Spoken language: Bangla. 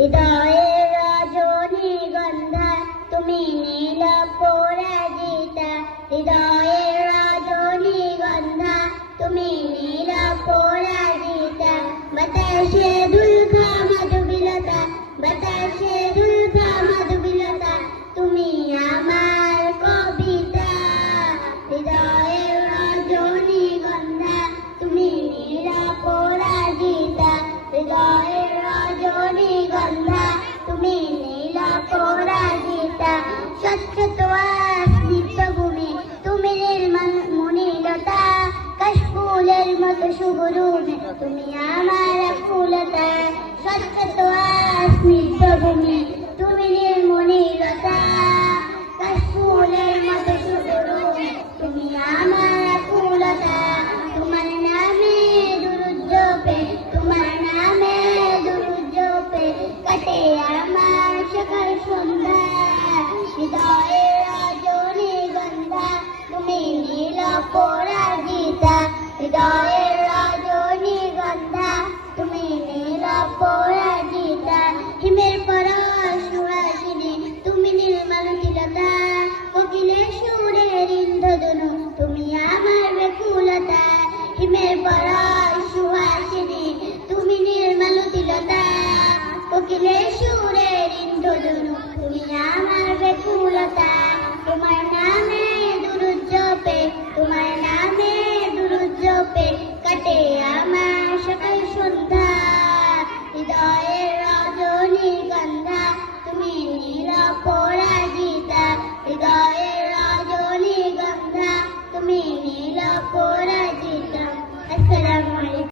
হৃদয়ের রজনীগন্ধা তুমি নীল পরাজিতা, হৃদয়ের রজনীগন্ধা তুমি নীল পরাজিতা। বাতাসে দুর্গা মধুবিলতা, বাতাসে দুর্গা মধুবিলতা, তুমি আমার কবিতা। হৃদয়ের রজনীগন্ধা তুমি নীল পরাজিতা, হৃদয়ের রজনীগন্ধা তুমি নীল পরাজিতা। স্বচ্ছ তোয়ার স্নিগ্ধভূমি তুমি নির্মল মনিলতা, কাশফুলের মতো শুভরূপে তুমি আমার ফুলতা। স্বচ্ছ তোয়ার স্নিগ্ধভূমি তুমি নির্মলীলতা, কাশফুলের মতো শুভরূপে তুমি আমার ফুলতা। তোমার নামে দুরূদ জপে, তোমার নামে দুরূদ জপে কাটে আমার সকাল সন্ধ্যা। হৃদয়ের রজনীগন্ধা তুমি নীল পরাজিতা, হৃদয়ে